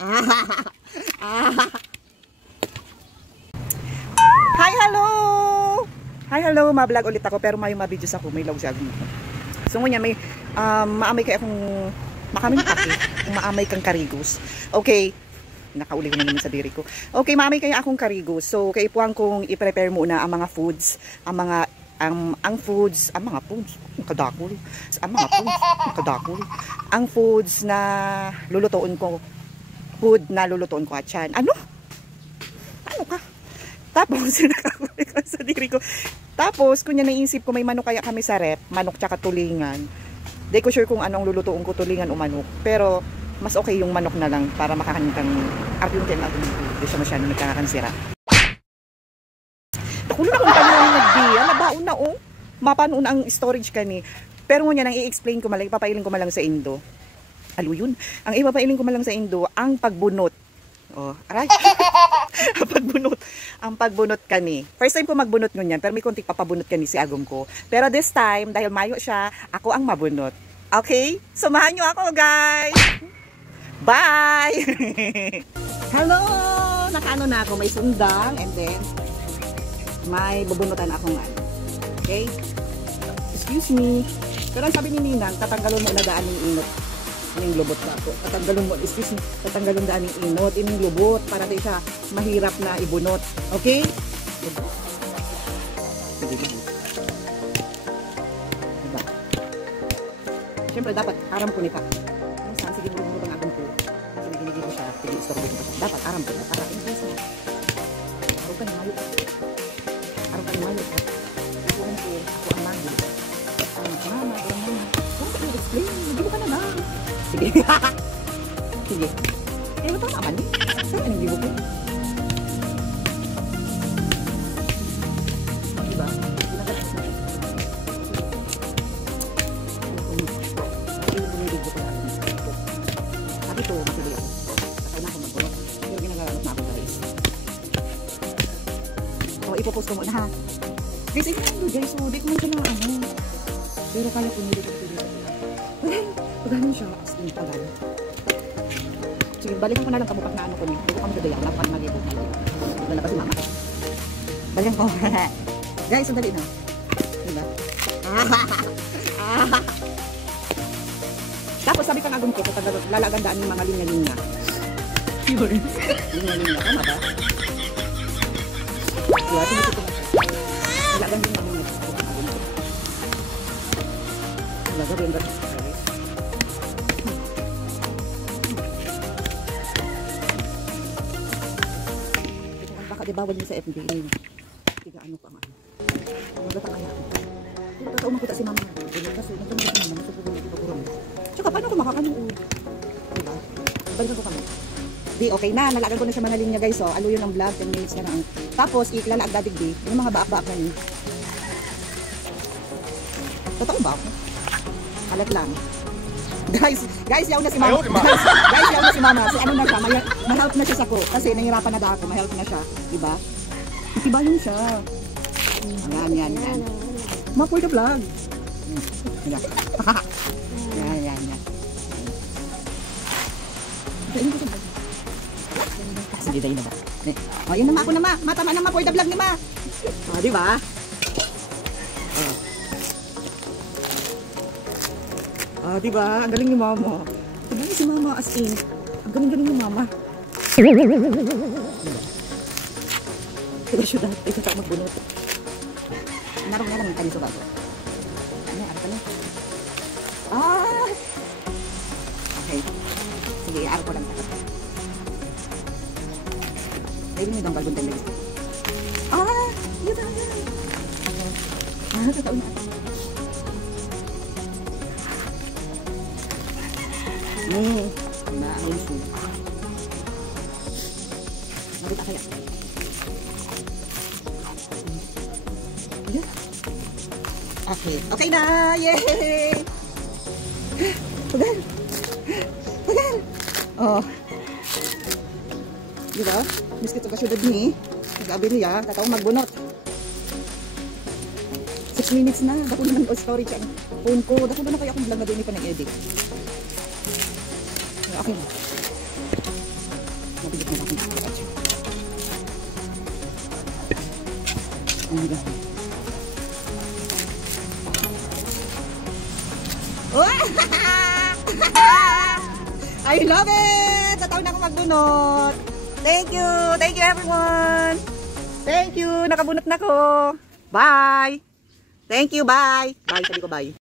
Hi, hello! Hi, hello! Ma-vlog ulit ako pero may ma-videos ako. May log siya. So ngayon may maamay kayo akong makaming pati. Kung maamay kang karigos. Okay. Nakauli ko na naman sa diri ko. Okay, maamay kayo akong karigos. So kaipuan kong i-prepare muna ang mga foods. Ang mga foods na lulutuin ko. Food na lulutuin ko at yan. Ano ka? Tapos, nakakuli ko sa diri ko. Tapos, kunya naisip ko may manok kaya kami sa rep. Manok tsaka tulingan. Di ko sure kung anong lulutuin ko, tulingan o manok. Pero, mas okay yung manok na lang para makakanin kang argument na hindi siya masyado nagkakansira. Nakulo na kung tayo yung nagdiya. Nabaon na oh. Mapanoon ang storage kani. Pero ngunyan, ang i-explain ko malang, ipapailin ko malang sa Indo. Alo yun. Ang ipapailin ko malang sa Indo, ang pagbunot. Oh, aray. Ang pagbunot kani. First time ko magbunot ngunyan, pero may konting papabunot kani si agom ko. Pero this time, dahil mayo siya, ako ang mabunot. Okay? Samahan nyo ako, guys! Bye! Hello! Nakaano na ako, may sundang, and then, may bubunutan akong ano. Okay? Excuse me. Pero ang sabi ni Ninang, tatanggalon mo na daan ng inot. Yung lubot ba ako? Tatanggalon daan ng inot, yung lubot, para di siya mahirap na ibunot. Okay? Diba? Siyempre, dapat aram ko nita. Saan sige mo ang akong po. Kasi naginigil ko siya, pili-istorbo ko siya. Dapat aram ko na. Para invest na. Araw ka ni Mayo. Araw ka ni Mayo. Ako ang po. Ako ang Mayo. Mama. Kung sa'yo explain, hindi mo ka na lang. Sige. Sige. Eh, matang naman eh. Saan anong gibo ko? Diba? Pinagalas na. Sabi ko, masili ako. Sakay na ako magpulot. Pero ginagagamot na ako guys. So, ipopost ko muna ha. Guys, ito lang guys. So, di ko man siya na ano. Pero kaya ko nilito ko dito. Paganin siya. Sige, paganin. Sige, balikan ko na lang kamukat na ano ko. Hindi ko kami dadaya. Wala pa nag-ibo. Wala pa si mama. Balikan ko. Guys, sandali na. Diba? Tapos sabi kang agong ko, lalagandaan yung mga linya-linya. Linya-linya. Tama ba? Diba? Sinisip ko na siya. Lalagandaan yung mga linya. Gawin ba? Baka di bawal niyo sa FB tiga ano pa nga magata kaya ako tataon ako si mama kasi nagkamit ko naman sa pugulit ko kurang tsaka paano ko makakanood diba? Balikan ko kami di okay na nalagan ko na sa mga linya guys so alo yun ang vlog 10 minutes na lang tapos iklalaag dadigdi yung mga baak-baak na yun totoo ba ako? Halat lang. Guys, yaw na si mama. Guys, yaw na si mama. Si ano na siya, may-help na siya sa ko. Kasi nahirapan na daw ako, may-help na siya. Diba? Itibayin siya. Yan. Ma for the vlog. Yan. Sige, dahin na ba? O, yun na ma, ako na ma. Matama na ma for the vlog ni ma. O, diba? Ah, diba? Ang galing ni mama. Ang galing si mama as in. Ang galing ni mama. Diba siya dahil? Ito tayo magbunot. Narong nga lang yung kaniso bago. Ano? Araw ka na? Ah! Okay. Sige, araw ko lang sa kapag. Pwede nyo dang balbon tayo. Ah! Yun. Ah, tataon na. Na-amazing. Marita kaya. Okay na! Yay! Pagal! Oh. Diba? Miskit sa kasyudad ni. Nag-abi niya. Tataong magbunot. 6 minutes na. Dako naman o storage ang phone ko. Dako na kaya akong vlog na doon pa nag-edit. Okay na. I love it! Natawag na ako magbunot. Thank you! Thank you everyone! Thank you! Nakabunot na ko! Bye! Thank you! Bye! Bye! Sabi ko bye.